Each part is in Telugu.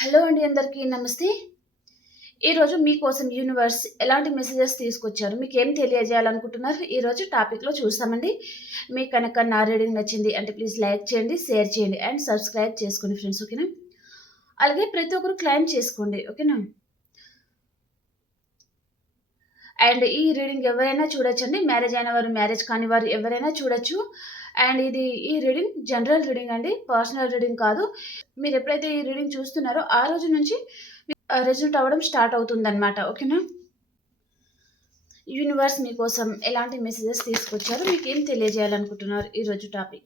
హలో అండి అందరికీ నమస్తే ఈరోజు మీకోసం యూనివర్స్ ఎలాంటి మెసేజెస్ తీసుకొచ్చారు మీకు ఏం తెలియజేయాలనుకుంటున్నారు ఈరోజు టాపిక్లో చూస్తామండి మీకు కనుక నా రీడింగ్ నచ్చింది అంటే ప్లీజ్ లైక్ చేయండి షేర్ చేయండి అండ్ సబ్స్క్రైబ్ చేసుకోండి ఫ్రెండ్స్ ఓకేనా అలాగే ప్రతి ఒక్కరు క్లైమ్ చేసుకోండి ఓకేనా అండ్ ఈ రీడింగ్ ఎవరైనా చూడొచ్చండి మ్యారేజ్ అయిన వారు మ్యారేజ్ కాని వారు ఎవరైనా చూడొచ్చు అండ్ ఇది ఈ రీడింగ్ జనరల్ రీడింగ్ అండి పర్సనల్ రీడింగ్ కాదు మీరు ఎప్పుడైతే ఈ రీడింగ్ చూస్తున్నారో ఆ రోజు నుంచి రిజల్ట్ అవ్వడం స్టార్ట్ అవుతుందన్నమాట ఓకేనా యూనివర్స్ మీకోసం ఎలాంటి మెసేజెస్ తీసుకొచ్చారు మీకు ఏం తెలియజేయాలనుకుంటున్నారు ఈరోజు టాపిక్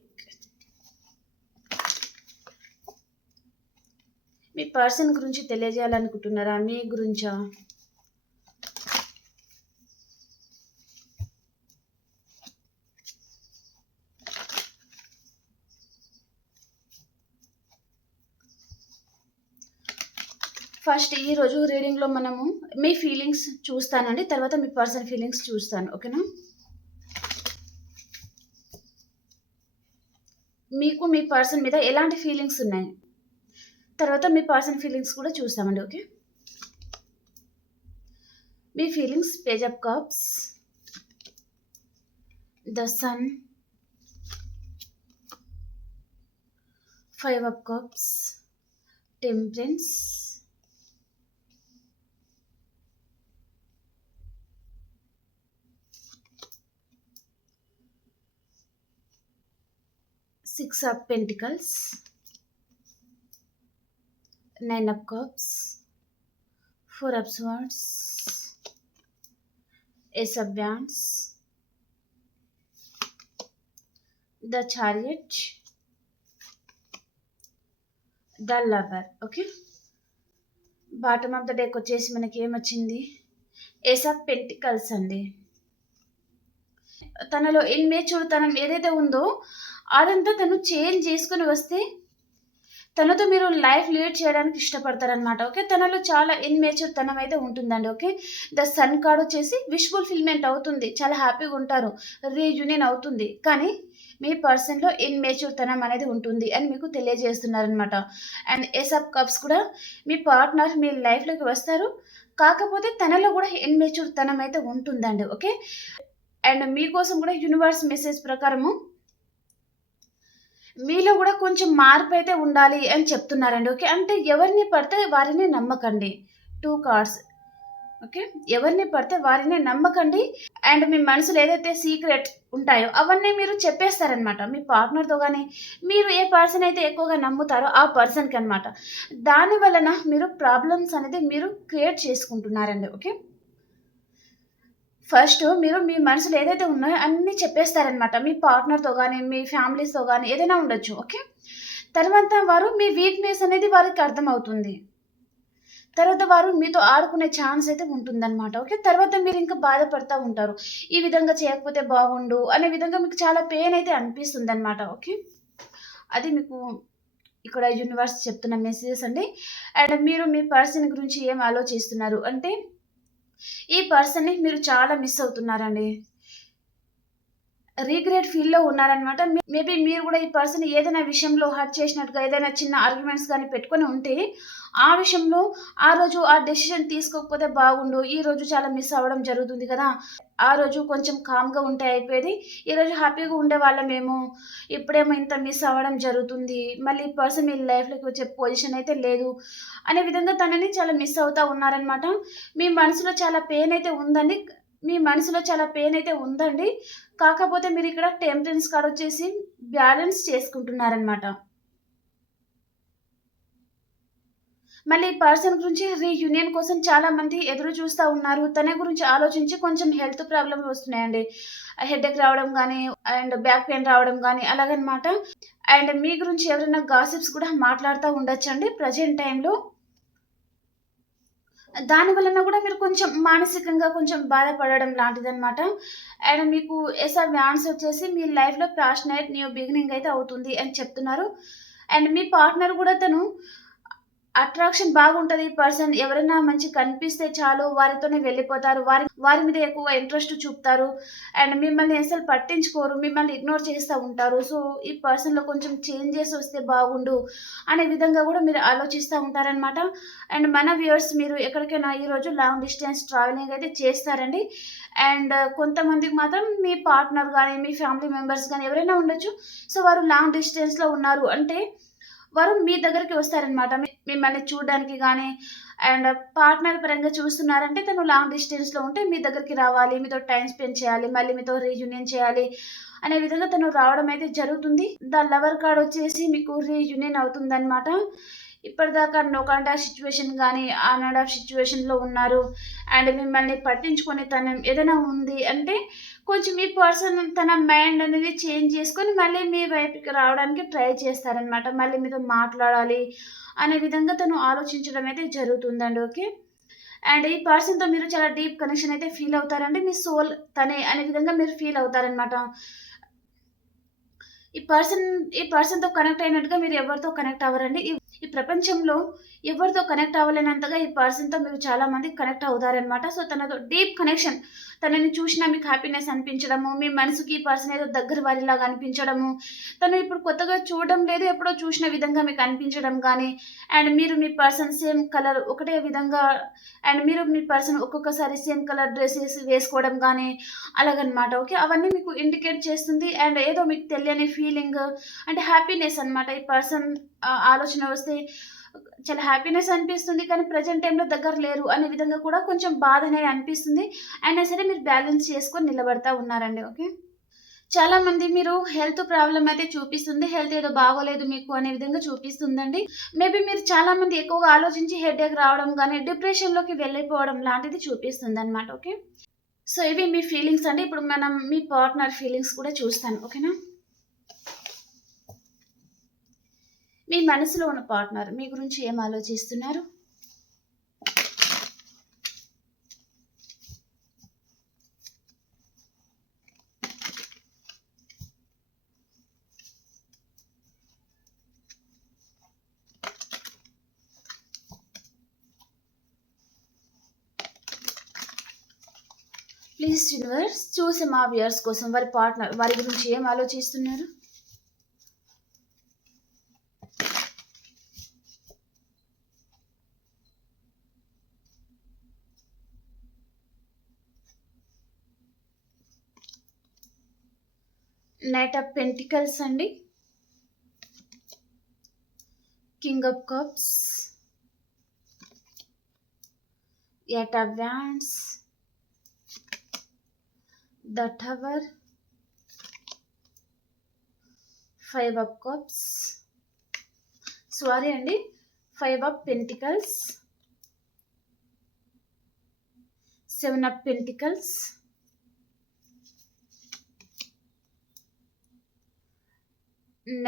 మీ పర్సన్ గురించి తెలియజేయాలనుకుంటున్నారా మీ గురించా ఫస్ట్ ఈ రీడింగ్ రీడింగ్లో మనము మీ ఫీలింగ్స్ చూస్తానండి తర్వాత మీ పర్సనల్ ఫీలింగ్స్ చూస్తాను ఓకేనా మీకు మీ పర్సన్ మీద ఎలాంటి ఫీలింగ్స్ ఉన్నాయి తర్వాత మీ పర్సన్ ఫీలింగ్స్ కూడా చూస్తామండి okay me feelings page of cups the sun five of cups temperance six of pentacles nine of cups four of swords ace of wands the chariot the lover okay bottom of the deck వచ్చేసి మనకి ఏమొచ్చింది ఎస్ ఆఫ్ పెంటికల్స్ అండి తనలో ఇన్మేచ్యూర్ తనం ఏదైతే ఉందో అదంతా తను చేంజ్ చేసుకుని వస్తే తనతో మీరు లైఫ్ లీడ్ చేయడానికి ఇష్టపడతారనమాట ఓకే తనలో చాలా ఇన్మేచర్ తనం అయితే ఉంటుందండి ఓకే ద సన్ కార్డ్ వచ్చేసి విష్ ఫుల్ఫిల్మెంట్ అవుతుంది చాలా హ్యాపీగా ఉంటారు రీయూనియన్ అవుతుంది కానీ మీ పర్సన్లో మేచ్యూర్ తనం అనేది ఉంటుంది అని మీకు తెలియజేస్తున్నారనమాట అండ్ ఏసప్ కప్స్ కూడా మీ పార్ట్నర్ మీ లైఫ్లోకి వస్తారు కాకపోతే తనలో కూడా ఇన్మేచ్యూర్ తనం అయితే ఉంటుందండి ఓకే అండ్ మీకోసం కూడా యూనివర్స్ మెసేజ్ ప్రకారము మీలో కూడా కొంచెం మార్పు అయితే ఉండాలి అని చెప్తున్నారండి ఓకే అంటే ఎవరిని పడితే వారిని నమ్మకండి టూ కార్డ్స్ ఓకే ఎవరిని పడితే వారిని నమ్మకండి అండ్ మీ మనసులో ఏదైతే సీక్రెట్ ఉంటాయో అవన్నీ మీరు చెప్పేస్తారనమాట మీ పార్ట్నర్తో కానీ మీరు ఏ పర్సన్ అయితే ఎక్కువగా నమ్ముతారో ఆ పర్సన్కి అనమాట దాని వలన మీరు ప్రాబ్లమ్స్ అనేది మీరు క్రియేట్ చేసుకుంటున్నారండి ఓకే ఫస్ట్ మీరు మీ మనసులో ఏదైతే ఉన్నాయో అన్నీ చెప్పేస్తారనమాట మీ పార్ట్నర్తో కానీ మీ ఫ్యామిలీస్తో కానీ ఏదైనా ఉండొచ్చు ఓకే తర్వాత వారు మీ వీక్నెస్ అనేది వారికి అర్థమవుతుంది తర్వాత వారు మీతో ఆడుకునే ఛాన్స్ అయితే ఉంటుందన్నమాట ఓకే తర్వాత మీరు ఇంకా బాధపడతా ఉంటారు ఈ విధంగా చేయకపోతే బాగుండు అనే విధంగా మీకు చాలా పెయిన్ అయితే అనిపిస్తుంది అనమాట ఓకే అది మీకు ఇక్కడ యూనివర్స్ చెప్తున్న మెసేజెస్ అండి అండ్ మీరు మీ పర్సన్ గురించి ఏం ఆలోచిస్తున్నారు అంటే ఈ పర్సన్ని మీరు చాలా మిస్ అవుతున్నారండి రీగ్రెట్ ఫీల్లో ఉన్నారనమాట మేబీ మీరు కూడా ఈ పర్సన్ ఏదైనా విషయంలో హర్ట్ చేసినట్టుగా ఏదైనా చిన్న ఆర్గ్యుమెంట్స్ కానీ పెట్టుకొని ఉంటే ఆ విషయంలో ఆ రోజు ఆ డెసిషన్ తీసుకోకపోతే బాగుండు ఈ రోజు చాలా మిస్ అవ్వడం జరుగుతుంది కదా ఆ రోజు కొంచెం కామ్గా ఉంటే అయిపోయేది ఈరోజు హ్యాపీగా ఉండే ఉండేవాళ్ళమేమో ఇప్పుడేమో ఇంత మిస్ అవ్వడం జరుగుతుంది మళ్ళీ పర్సన్ మీ లైఫ్లోకి వచ్చే పొజిషన్ అయితే లేదు అనే విధంగా తనని చాలా మిస్ అవుతా ఉన్నారనమాట మీ మనసులో చాలా పెయిన్ అయితే ఉందని మీ మనసులో చాలా పెయిన్ అయితే ఉందండి కాకపోతే మీరు ఇక్కడ టెంపరెన్స్ కార్డ్ వచ్చేసి బ్యాలెన్స్ చేసుకుంటున్నారనమాట మళ్ళీ పర్సన్ గురించి రీయూనియన్ కోసం చాలా మంది ఎదురు చూస్తూ ఉన్నారు తన గురించి ఆలోచించి కొంచెం హెల్త్ ప్రాబ్లమ్స్ వస్తున్నాయండి హెడేక్ రావడం కానీ అండ్ బ్యాక్ పెయిన్ రావడం కానీ అలాగనమాట అండ్ మీ గురించి ఎవరైనా గాసిప్స్ కూడా మాట్లాడుతూ ఉండొచ్చండి ప్రజెంట్ టైంలో దాని వలన కూడా మీరు కొంచెం మానసికంగా కొంచెం బాధపడడం లాంటిది అనమాట అండ్ మీకు ఎస్ఆర్ వ్యాన్స్ వచ్చేసి మీ లైఫ్లో ప్యాషనైట్ న్యూ బిగినింగ్ అయితే అవుతుంది అని చెప్తున్నారు అండ్ మీ పార్ట్నర్ కూడా తను అట్రాక్షన్ బాగుంటది పర్సన్ ఎవరైనా మంచి కనిపిస్తే చాలు వారితోనే వెళ్ళిపోతారు వారి వారి మీద ఎక్కువ ఇంట్రెస్ట్ చూపుతారు అండ్ మిమ్మల్ని అసలు పట్టించుకోరు మిమ్మల్ని ఇగ్నోర్ చేస్తూ ఉంటారు సో ఈ పర్సన్లో కొంచెం చేంజెస్ వస్తే బాగుండు అనే విధంగా కూడా మీరు ఆలోచిస్తూ ఉంటారనమాట అండ్ మన వ్యూవర్స్ మీరు ఎక్కడికైనా ఈరోజు లాంగ్ డిస్టెన్స్ ట్రావెలింగ్ అయితే చేస్తారండి అండ్ కొంతమందికి మాత్రం మీ పార్ట్నర్ కానీ మీ ఫ్యామిలీ మెంబర్స్ కానీ ఎవరైనా ఉండొచ్చు సో వారు లాంగ్ డిస్టెన్స్లో ఉన్నారు అంటే వారు మీ దగ్గరికి వస్తారనమాట మిమ్మల్ని చూడడానికి కానీ అండ్ పార్ట్నర్ పరంగా చూస్తున్నారంటే తను లాంగ్ డిస్టెన్స్లో ఉంటే మీ దగ్గరికి రావాలి మీతో టైం స్పెండ్ చేయాలి మళ్ళీ మీతో రీయూనియన్ చేయాలి అనే విధంగా తను రావడం అయితే జరుగుతుంది ద లవర్ కార్డ్ వచ్చేసి మీకు రీయూనియన్ అనమాట ఇప్పటిదాకా నో కాంటాక్ట్ సిచ్యువేషన్ కానీ ఆన్ అండ్ సిచ్యువేషన్లో ఉన్నారు అండ్ మిమ్మల్ని పట్టించుకొని తను ఏదైనా ఉంది అంటే కొంచెం మీ పర్సన్ తన మైండ్ అనేది చేంజ్ చేసుకొని మళ్ళీ మీ వైపుకి రావడానికి ట్రై చేస్తారనమాట మళ్ళీ మీతో మాట్లాడాలి అనే విధంగా తను ఆలోచించడం అయితే జరుగుతుందండి ఓకే అండ్ ఈ పర్సన్తో మీరు చాలా డీప్ కనెక్షన్ అయితే ఫీల్ అవుతారండి మీ సోల్ తనే అనే విధంగా మీరు ఫీల్ అవుతారనమాట ఈ పర్సన్ ఈ పర్సన్తో కనెక్ట్ అయినట్టుగా మీరు ఎవరితో కనెక్ట్ అవ్వరండి ఈ ప్రపంచంలో ఎవరితో కనెక్ట్ అవ్వలేనంతగా ఈ పర్సన్తో మీరు మంది కనెక్ట్ అవుతారనమాట సో తనతో డీప్ కనెక్షన్ తనని చూసినా మీకు హ్యాపీనెస్ అనిపించడము మీ మనసుకి ఈ పర్సన్ ఏదో దగ్గర వారిలాగా అనిపించడము తను ఇప్పుడు కొత్తగా చూడడం లేదు ఎప్పుడో చూసిన విధంగా మీకు అనిపించడం కానీ అండ్ మీరు మీ పర్సన్ సేమ్ కలర్ ఒకటే విధంగా అండ్ మీరు మీ పర్సన్ ఒక్కొక్కసారి సేమ్ కలర్ డ్రెస్సెస్ వేసుకోవడం కానీ అలాగనమాట ఓకే అవన్నీ మీకు ఇండికేట్ చేస్తుంది అండ్ ఏదో మీకు తెలియని ఫీలింగ్ అంటే హ్యాపీనెస్ అనమాట ఈ పర్సన్ ఆలోచన వస్తే చాలా హ్యాపీనెస్ అనిపిస్తుంది కానీ ప్రజెంట్ టైంలో దగ్గర లేరు అనే విధంగా కూడా కొంచెం బాధ అనేది అనిపిస్తుంది అయినా సరే మీరు బ్యాలెన్స్ చేసుకొని నిలబడతా ఉన్నారండి ఓకే చాలామంది మీరు హెల్త్ ప్రాబ్లం అయితే చూపిస్తుంది హెల్త్ ఏదో బాగోలేదు మీకు అనే విధంగా చూపిస్తుందండి మేబీ మీరు చాలామంది ఎక్కువగా ఆలోచించి ఎక్ రావడం కానీ డిప్రెషన్లోకి వెళ్ళిపోవడం లాంటిది చూపిస్తుంది అనమాట ఓకే సో ఇవి మీ ఫీలింగ్స్ అండి ఇప్పుడు మనం మీ పార్ట్నర్ ఫీలింగ్స్ కూడా చూస్తాను ఓకేనా మీ మనసులో ఉన్న పార్ట్నర్ మీ గురించి ఏం ఆలోచిస్తున్నారు ప్లీజ్ యూనివర్స్ చూసే మా వ్యూయర్స్ కోసం వారి పార్ట్నర్ వారి గురించి ఏం ఆలోచిస్తున్నారు Knight of Pentacles and King of Cups, Eight of Wands, the Tower, Five of Cups, sorry and Five of Pentacles, Seven of Pentacles,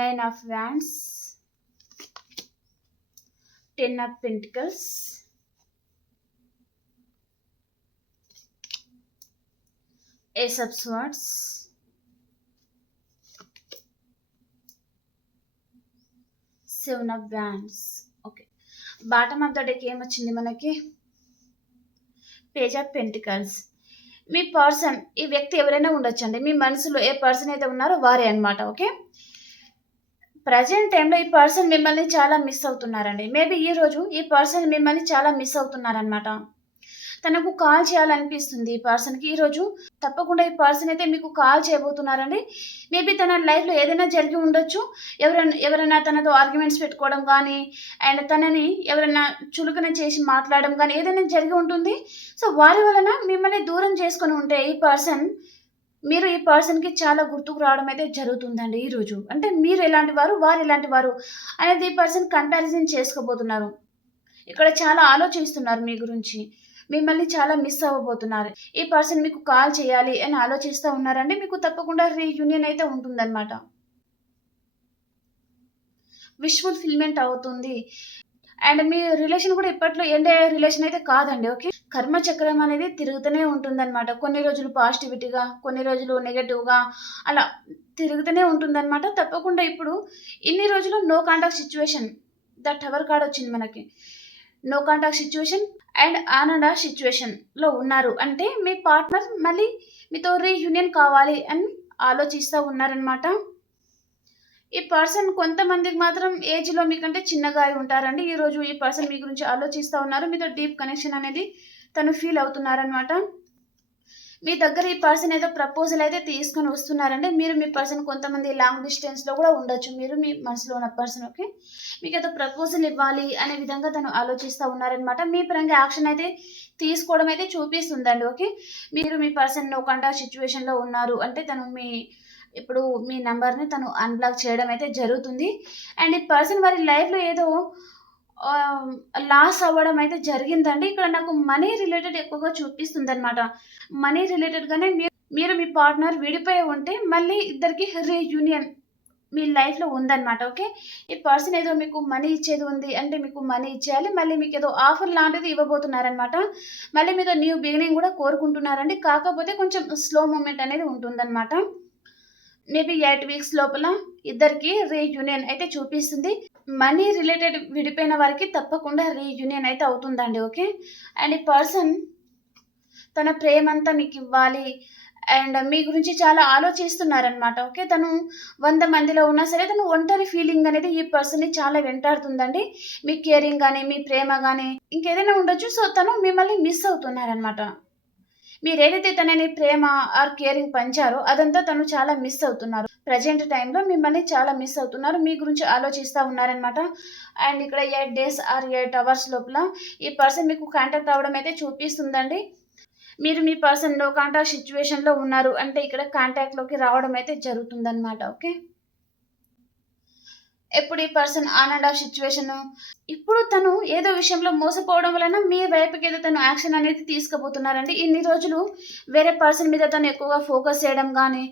nine of wands ten of pentacles ace of swords seven of wands okay bottom of the deck ఏమొచ్చింది మనకి పేజ్ ఆఫ్ పెంటికల్స్ మీ పర్సన్ ఈ వ్యక్తి ఎవరైనా ఉండొచ్చండి మీ మనసులో ఏ పర్సన్ అయితే ఉన్నారో వారే అనమాట ఓకే ప్రజెంట్ టైంలో ఈ పర్సన్ మిమ్మల్ని చాలా మిస్ అవుతున్నారండి మేబీ ఈరోజు ఈ పర్సన్ మిమ్మల్ని చాలా మిస్ అవుతున్నారనమాట తనకు కాల్ చేయాలనిపిస్తుంది ఈ పర్సన్కి ఈరోజు తప్పకుండా ఈ పర్సన్ అయితే మీకు కాల్ చేయబోతున్నారండి మేబీ తన లైఫ్లో ఏదైనా జరిగి ఉండొచ్చు ఎవరైనా ఎవరైనా తనతో ఆర్గ్యుమెంట్స్ పెట్టుకోవడం కానీ అండ్ తనని ఎవరైనా చులుకన చేసి మాట్లాడడం కానీ ఏదైనా జరిగి ఉంటుంది సో వారి వలన మిమ్మల్ని దూరం చేసుకొని ఉంటే ఈ పర్సన్ మీరు ఈ పర్సన్కి చాలా గుర్తుకు రావడం అయితే జరుగుతుందండి ఈరోజు అంటే మీరు ఎలాంటి వారు వారు ఎలాంటి వారు అనేది ఈ పర్సన్ కంపారిజన్ చేసుకోబోతున్నారు ఇక్కడ చాలా ఆలోచిస్తున్నారు మీ గురించి మిమ్మల్ని చాలా మిస్ అవ్వబోతున్నారు ఈ పర్సన్ మీకు కాల్ చేయాలి అని ఆలోచిస్తూ ఉన్నారండి మీకు తప్పకుండా రీయూనియన్ అయితే ఉంటుందన్నమాట విష్ ఫిల్మెంట్ అవుతుంది అండ్ మీ రిలేషన్ కూడా ఇప్పట్లో ఎండ్ అయ్యే రిలేషన్ అయితే కాదండి ఓకే కర్మ చక్రం అనేది తిరుగుతూనే ఉంటుందన్నమాట కొన్ని రోజులు పాజిటివిటీగా కొన్ని రోజులు నెగటివ్గా అలా తిరుగుతూనే ఉంటుందన్నమాట తప్పకుండా ఇప్పుడు ఇన్ని రోజులు no contact situation the tower card వచ్చింది మనకి నో కాంటాక్ట్ సిచ్యువేషన్ అండ్ ఆనంద సిచ్యువేషన్లో ఉన్నారు అంటే మీ పార్ట్నర్ మళ్ళీ మీతో రీయూనియన్ కావాలి అని ఆలోచిస్తూ ఉన్నారనమాట ఈ పర్సన్ కొంతమందికి మాత్రం ఏజ్లో మీకంటే చిన్నగా అయి ఉంటారండి ఈరోజు ఈ పర్సన్ మీ గురించి ఆలోచిస్తూ ఉన్నారు మీతో డీప్ కనెక్షన్ అనేది తను ఫీల్ అవుతున్నారనమాట మీ దగ్గర ఈ పర్సన్ ఏదో ప్రపోజల్ అయితే తీసుకొని వస్తున్నారండి మీరు మీ పర్సన్ కొంతమంది లాంగ్ డిస్టెన్స్లో కూడా ఉండొచ్చు మీరు మీ మనసులో ఉన్న పర్సన్ ఓకే మీకు ఏదో ప్రపోజల్ ఇవ్వాలి అనే విధంగా తను ఆలోచిస్తూ ఉన్నారనమాట మీ పరంగా యాక్షన్ అయితే తీసుకోవడం అయితే చూపిస్తుందండి ఓకే మీరు మీ పర్సన్ నో సిచ్యువేషన్ లో ఉన్నారు అంటే తను మీ ఇప్పుడు మీ నెంబర్ని తను అన్బ్లాక్ చేయడం అయితే జరుగుతుంది అండ్ ఈ పర్సన్ వారి లైఫ్లో ఏదో లాస్ అవ్వడం అయితే జరిగిందండి ఇక్కడ నాకు మనీ రిలేటెడ్ ఎక్కువగా చూపిస్తుంది అనమాట మనీ రిలేటెడ్గానే మీరు మీరు మీ పార్ట్నర్ విడిపోయి ఉంటే మళ్ళీ ఇద్దరికి రీయూనియన్ మీ లైఫ్లో ఉందన్నమాట ఓకే ఈ పర్సన్ ఏదో మీకు మనీ ఇచ్చేది ఉంది అంటే మీకు మనీ ఇచ్చేయాలి మళ్ళీ మీకు ఏదో ఆఫర్ లాంటిది ఇవ్వబోతున్నారనమాట మళ్ళీ మీతో న్యూ బిగినింగ్ కూడా కోరుకుంటున్నారండి కాకపోతే కొంచెం స్లో మూమెంట్ అనేది ఉంటుందన్నమాట మేబీ ఎయిట్ వీక్స్ లోపల ఇద్దరికి రీయూనియన్ అయితే చూపిస్తుంది మనీ రిలేటెడ్ విడిపోయిన వారికి తప్పకుండా రీయూనియన్ అయితే అవుతుందండి ఓకే అండ్ ఈ పర్సన్ తన ప్రేమంతా మీకు ఇవ్వాలి అండ్ మీ గురించి చాలా ఆలోచిస్తున్నారనమాట ఓకే తను వంద మందిలో ఉన్నా సరే తను ఒంటరి ఫీలింగ్ అనేది ఈ పర్సన్ని చాలా వెంటాడుతుందండి మీ కేరింగ్ కానీ మీ ప్రేమ కానీ ఇంకేదైనా ఉండొచ్చు సో తను మిమ్మల్ని మిస్ అవుతున్నారనమాట మీరు ఏదైతే తనని ప్రేమ ఆర్ కేరింగ్ పంచారో అదంతా తను చాలా మిస్ అవుతున్నారు ప్రజెంట్ టైంలో మిమ్మల్ని చాలా మిస్ అవుతున్నారు మీ గురించి ఆలోచిస్తూ ఉన్నారనమాట అండ్ ఇక్కడ eight days or eight hours లోపల ఈ పర్సన్ మీకు కాంటాక్ట్ అవ్వడం అయితే చూపిస్తుందండి మీరు మీ పర్సన్ నో కాంటాక్ట్ సిచ్యువేషన్లో ఉన్నారు అంటే ఇక్కడ కాంటాక్ట్లోకి రావడం అయితే జరుగుతుందన్నమాట ఓకే ఎప్పుడు ఈ person on and off situation ఇప్పుడు తను ఏదో విషయంలో మోసపోవడం వలన మీ వైపుకి ఏదో తను యాక్షన్ అనేది తీసుకోబోతున్నారండి ఇన్ని రోజులు వేరే పర్సన్ మీద తను ఎక్కువగా ఫోకస్ చేయడం కానీ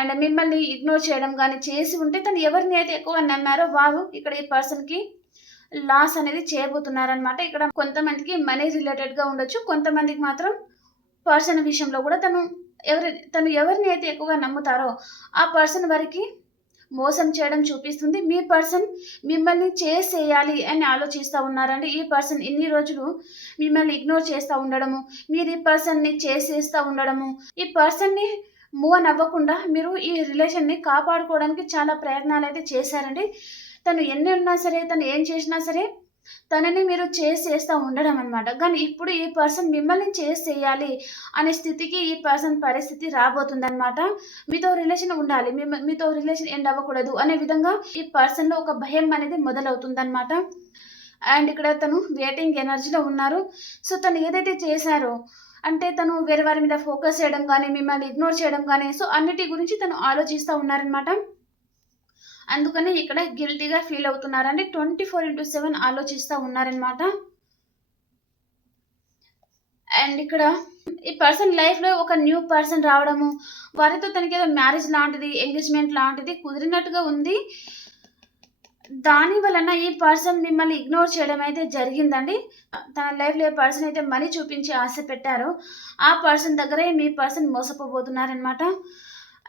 అండ్ మిమ్మల్ని ఇగ్నోర్ చేయడం కానీ చేసి ఉంటే తను ఎవరిని అయితే ఎక్కువ నమ్మారో వారు ఇక్కడ ఈ పర్సన్కి లాస్ అనేది చేయబోతున్నారనమాట ఇక్కడ కొంతమందికి మనీ రిలేటెడ్గా ఉండొచ్చు కొంతమందికి మాత్రం పర్సన్ విషయంలో కూడా తను ఎవరి తను ఎవరిని అయితే ఎక్కువగా నమ్ముతారో ఆ పర్సన్ వారికి మోసం చేయడం చూపిస్తుంది మీ పర్సన్ మిమ్మల్ని చేసేయాలి అని ఆలోచిస్తూ ఉన్నారండి ఈ పర్సన్ ఇన్ని రోజులు మిమ్మల్ని ఇగ్నోర్ చేస్తూ ఉండడము మీరు ఈ పర్సన్ని చేసేస్తూ ఉండడము ఈ పర్సన్ని మూవ్ అని అవ్వకుండా మీరు ఈ రిలేషన్ని కాపాడుకోవడానికి చాలా ప్రయత్నాలు అయితే చేశారండి తను ఎన్ని ఉన్నా సరే తను ఏం చేసినా సరే తనని మీరు చేసి చేస్తూ ఉండడం అనమాట కానీ ఇప్పుడు ఈ పర్సన్ మిమ్మల్ని చేసి చేయాలి అనే స్థితికి ఈ పర్సన్ పరిస్థితి రాబోతుందనమాట మీతో రిలేషన్ ఉండాలి మీతో రిలేషన్ ఎండ్ అవ్వకూడదు అనే విధంగా ఈ పర్సన్లో ఒక భయం అనేది మొదలవుతుందనమాట అండ్ ఇక్కడ తను వెయిటింగ్ ఎనర్జీలో ఉన్నారు సో తను ఏదైతే చేశారో అంటే తను వేరే వారి మీద ఫోకస్ చేయడం కానీ మిమ్మల్ని ఇగ్నోర్ చేయడం కానీ సో అన్నిటి గురించి తను ఆలోచిస్తూ ఉన్నారనమాట అందుకని ఇక్కడ గిల్టీగా ఫీల్ అవుతున్నారండి ట్వంటీ ఫోర్ ఇంటూ సెవెన్ ఆలోచిస్తూ ఉన్నారనమాట అండ్ ఇక్కడ ఈ పర్సన్ లైఫ్లో ఒక న్యూ పర్సన్ రావడము వారితో తనకి ఏదో మ్యారేజ్ లాంటిది ఎంగేజ్మెంట్ లాంటిది కుదిరినట్టుగా ఉంది దాని వలన ఈ పర్సన్ మిమ్మల్ని ఇగ్నోర్ చేయడం అయితే జరిగిందండి తన లైఫ్లో ఏ పర్సన్ అయితే మనీ చూపించి ఆశ పెట్టారో ఆ పర్సన్ దగ్గరే మీ పర్సన్ మోసపోబోతున్నారనమాట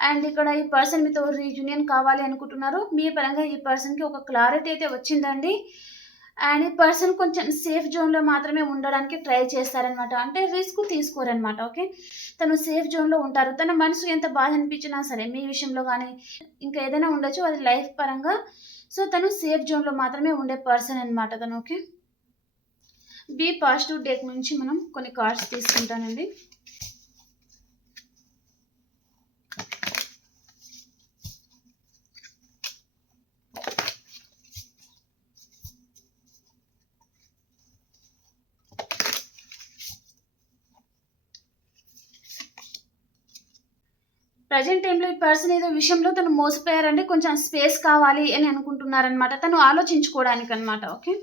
అండ్ ఇక్కడ ఈ పర్సన్ మీతో రీయూనియన్ కావాలి అనుకుంటున్నారు మీ పరంగా ఈ పర్సన్కి ఒక క్లారిటీ అయితే వచ్చిందండి అండ్ ఈ పర్సన్ కొంచెం సేఫ్ జోన్లో మాత్రమే ఉండడానికి ట్రై చేస్తారనమాట అంటే రిస్క్ తీసుకోరనమాట ఓకే తను సేఫ్ జోన్లో ఉంటారు తన మనసుకు ఎంత బాధ అనిపించినా సరే మీ విషయంలో కానీ ఇంకా ఏదైనా ఉండొచ్చు అది లైఫ్ పరంగా సో తను సేఫ్ జోన్లో మాత్రమే ఉండే పర్సన్ అనమాట తను ఓకే బి పాజిటివ్ డేట్ నుంచి మనం కొన్ని కార్డ్స్ తీసుకుంటానండి ప్రజెంట్ టైంలో ఈ పర్సన్ ఏదో విషయంలో తను మోసపోయారంటే కొంచెం స్పేస్ కావాలి అని అనుకుంటున్నారనమాట తను ఆలోచించుకోవడానికి అనమాట ఓకే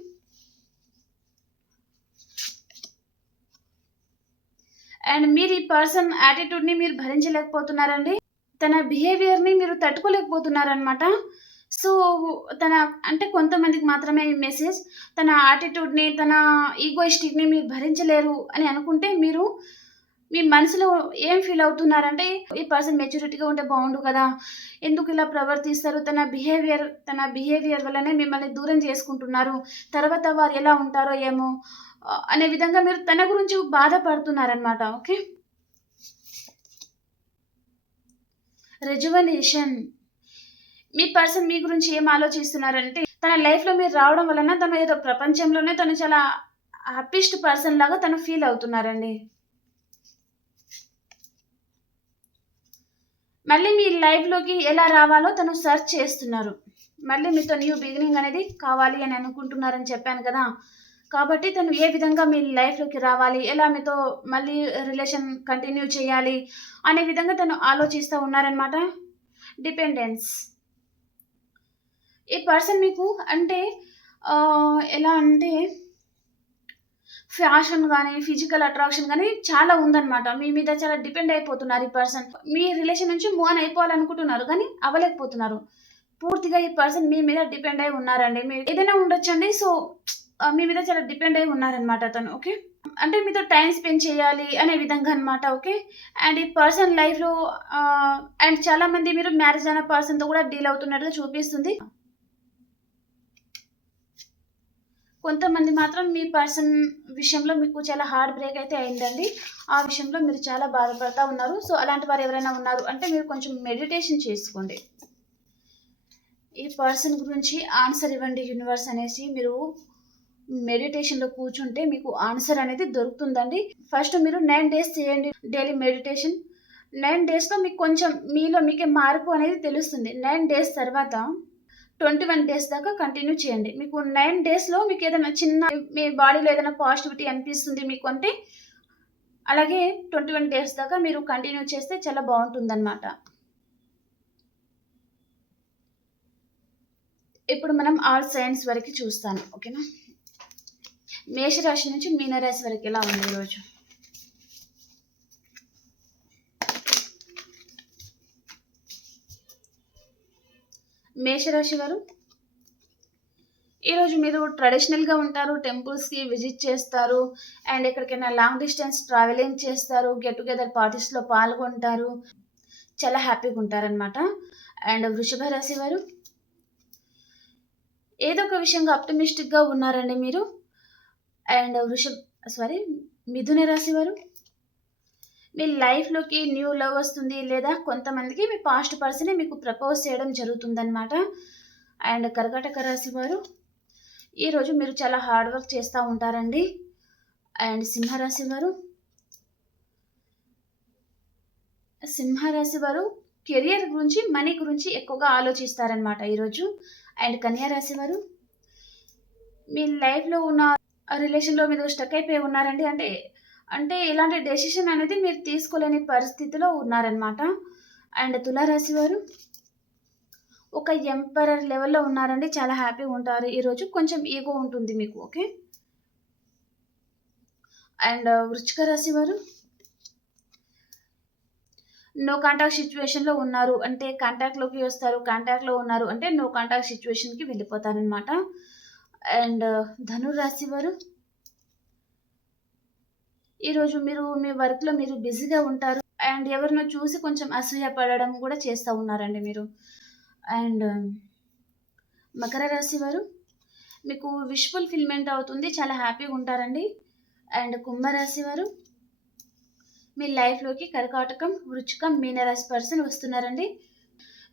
అండ్ మీరు ఈ పర్సన్ యాటిట్యూడ్ని మీరు భరించలేకపోతున్నారండి తన బిహేవియర్ని మీరు తట్టుకోలేకపోతున్నారనమాట సో తన అంటే కొంతమందికి మాత్రమే ఈ మెసేజ్ తన యాటిట్యూడ్ని తన ఈగోయిస్టిక్ని మీరు భరించలేరు అని అనుకుంటే మీరు మీ మనసులో ఏం ఫీల్ అవుతున్నారంటే ఈ పర్సన్ మెచ్యూరిటీగా ఉంటే బాగుండు కదా ఎందుకు ఇలా ప్రవర్తిస్తారు తన బిహేవియర్ తన బిహేవియర్ వల్లనే మిమ్మల్ని దూరం చేసుకుంటున్నారు తర్వాత వారు ఎలా ఉంటారో ఏమో అనే విధంగా మీరు తన గురించి బాధపడుతున్నారనమాట ఓకే రెజువనేషన్ మీ పర్సన్ మీ గురించి ఏం ఆలోచిస్తున్నారంటే తన లైఫ్లో మీరు రావడం వలన తను ఏదో ప్రపంచంలోనే తను చాలా హ్యాపీస్ట్ పర్సన్ లాగా తను ఫీల్ అవుతున్నారండి మళ్ళీ మీ లైఫ్లోకి ఎలా రావాలో తను సర్చ్ చేస్తున్నారు మళ్ళీ మీతో న్యూ బిగినింగ్ అనేది కావాలి అని అనుకుంటున్నారని చెప్పాను కదా కాబట్టి తను ఏ విధంగా మీ లైఫ్లోకి రావాలి ఎలా మీతో మళ్ళీ రిలేషన్ కంటిన్యూ చేయాలి అనే విధంగా తను ఆలోచిస్తూ ఉన్నారనమాట డిపెండెన్స్ ఈ పర్సన్ మీకు అంటే ఎలా అంటే ఫ్యాషన్ కానీ ఫిజికల్ అట్రాక్షన్ కానీ చాలా ఉందన్నమాట మీ మీద చాలా డిపెండ్ అయిపోతున్నారు ఈ పర్సన్ మీ రిలేషన్ నుంచి మూవ్ అని అయిపోవాలనుకుంటున్నారు కానీ అవ్వలేకపోతున్నారు పూర్తిగా ఈ పర్సన్ మీ మీద డిపెండ్ అయి ఉన్నారండి మీరు ఏదైనా ఉండొచ్చండి సో మీ మీద చాలా డిపెండ్ అయి ఉన్నారనమాట అతను ఓకే అంటే మీతో టైం స్పెండ్ చేయాలి అనే విధంగా అనమాట ఓకే అండ్ ఈ పర్సన్ లైఫ్లో అండ్ చాలామంది మీరు మ్యారేజ్ అయిన పర్సన్తో కూడా డీల్ అవుతున్నట్టుగా చూపిస్తుంది కొంతమంది మాత్రం మీ పర్సన్ విషయంలో మీకు చాలా హార్డ్ బ్రేక్ అయితే అయిందండి ఆ విషయంలో మీరు చాలా బాధపడతా ఉన్నారు సో అలాంటి వారు ఎవరైనా ఉన్నారు అంటే మీరు కొంచెం మెడిటేషన్ చేసుకోండి ఈ పర్సన్ గురించి ఆన్సర్ ఇవ్వండి యూనివర్స్ అనేసి మీరు మెడిటేషన్లో కూర్చుంటే మీకు ఆన్సర్ అనేది దొరుకుతుందండి ఫస్ట్ మీరు నైన్ డేస్ చేయండి డైలీ మెడిటేషన్ నైన్ డేస్లో మీకు కొంచెం మీలో మీకే మార్పు అనేది తెలుస్తుంది నైన్ డేస్ తర్వాత ట్వంటీ వన్ డేస్ దాకా కంటిన్యూ చేయండి మీకు నైన్ డేస్లో మీకు ఏదైనా చిన్న మీ బాడీలో ఏదైనా పాజిటివిటీ అనిపిస్తుంది మీకు అంటే అలాగే ట్వంటీ వన్ డేస్ దాకా మీరు కంటిన్యూ చేస్తే చాలా బాగుంటుందన్నమాట ఇప్పుడు మనం ఆల్ సైన్స్ వరకు చూస్తాను ఓకేనా మేషరాశి నుంచి మీనరాశి వరకు ఎలా ఉంది ఈరోజు మేషరాశి వారు ఈరోజు మీరు ట్రెడిషనల్గా ఉంటారు టెంపుల్స్కి విజిట్ చేస్తారు అండ్ ఎక్కడికైనా లాంగ్ డిస్టెన్స్ ట్రావెలింగ్ చేస్తారు గెట్ టుగెదర్ పార్టీస్లో పాల్గొంటారు చాలా హ్యాపీగా ఉంటారనమాట అండ్ వృషభ రాశి వారు ఏదో ఒక విషయంగా ఆప్టమిస్టిక్గా ఉన్నారండి మీరు అండ్ వృషభ సారీ మిథున రాశి వారు మీ లైఫ్లోకి న్యూ లవ్ వస్తుంది లేదా కొంతమందికి మీ పాస్ట్ పర్సనే మీకు ప్రపోజ్ చేయడం జరుగుతుందన్నమాట అండ్ కర్కటక రాశి వారు ఈరోజు మీరు చాలా హార్డ్ వర్క్ చేస్తూ ఉంటారండి అండ్ సింహరాశి వారు సింహరాశి వారు కెరియర్ గురించి మనీ గురించి ఎక్కువగా ఆలోచిస్తారనమాట ఈరోజు అండ్ కన్యారాశి వారు మీ లైఫ్లో ఉన్న రిలేషన్లో మీరు స్టక్ అయిపోయి ఉన్నారండి అంటే అంటే ఇలాంటి డెసిషన్ అనేది మీరు తీసుకోలేని పరిస్థితిలో ఉన్నారనమాట అండ్ తులారాశి వారు ఒక ఎంపరర్ లెవెల్లో ఉన్నారండి చాలా హ్యాపీగా ఉంటారు ఈరోజు కొంచెం ఈగో ఉంటుంది మీకు ఓకే అండ్ వృచ్చిక రాశి వారు నో కాంటాక్ట్ సిచ్యువేషన్లో ఉన్నారు అంటే కాంటాక్ట్లోకి వస్తారు కాంటాక్ట్లో ఉన్నారు అంటే నో కాంటాక్ట్ సిచ్యువేషన్కి వెళ్ళిపోతారనమాట అండ్ ధనురాశి వారు ఈరోజు మీరు మీ వర్క్లో మీరు బిజీగా ఉంటారు అండ్ ఎవరినో చూసి కొంచెం అసూయ పడడం కూడా చేస్తూ ఉన్నారండి మీరు అండ్ um, మకర రాశి వారు మీకు విష్ ఫుల్ఫిల్మెంట్ అవుతుంది చాలా హ్యాపీగా ఉంటారండి అండ్ కుంభరాశి వారు మీ లైఫ్లోకి కర్కాటకం వృచ్చికం మీనరాశి పర్సన్ వస్తున్నారండి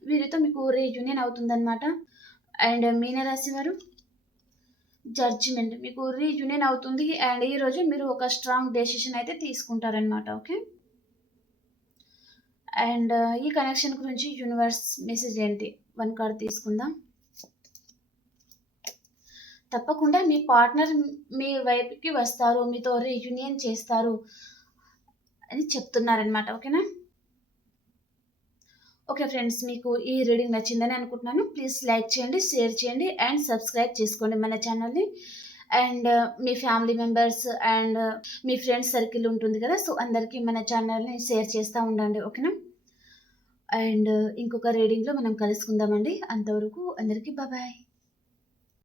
వీరితో మీకు రీయూనియన్ అవుతుందన్నమాట అండ్ మీనరాశి వారు జడ్జిమెంట్ మీకు రీయూనియన్ అవుతుంది అండ్ ఈరోజు మీరు ఒక స్ట్రాంగ్ డెసిషన్ అయితే తీసుకుంటారనమాట ఓకే అండ్ uh, ఈ కనెక్షన్ గురించి యూనివర్స్ మెసేజ్ ఏంటి వన్ కార్డ్ తీసుకుందాం తప్పకుండా మీ పార్ట్నర్ మీ వైపుకి వస్తారు మీతో రీయూనియన్ చేస్తారు అని చెప్తున్నారనమాట ఓకేనా ఓకే ఫ్రెండ్స్ మీకు ఈ రీడింగ్ నచ్చిందని అనుకుంటున్నాను ప్లీజ్ లైక్ చేయండి షేర్ చేయండి అండ్ సబ్స్క్రైబ్ చేసుకోండి మన ఛానల్ని అండ్ uh, మీ ఫ్యామిలీ మెంబర్స్ అండ్ uh, మీ ఫ్రెండ్స్ సర్కిల్ ఉంటుంది కదా సో అందరికీ మన ఛానల్ని షేర్ చేస్తూ ఉండండి ఓకేనా అండ్ uh, ఇంకొక రీడింగ్లో మనం కలుసుకుందామండి అంతవరకు అందరికీ బాబాయ్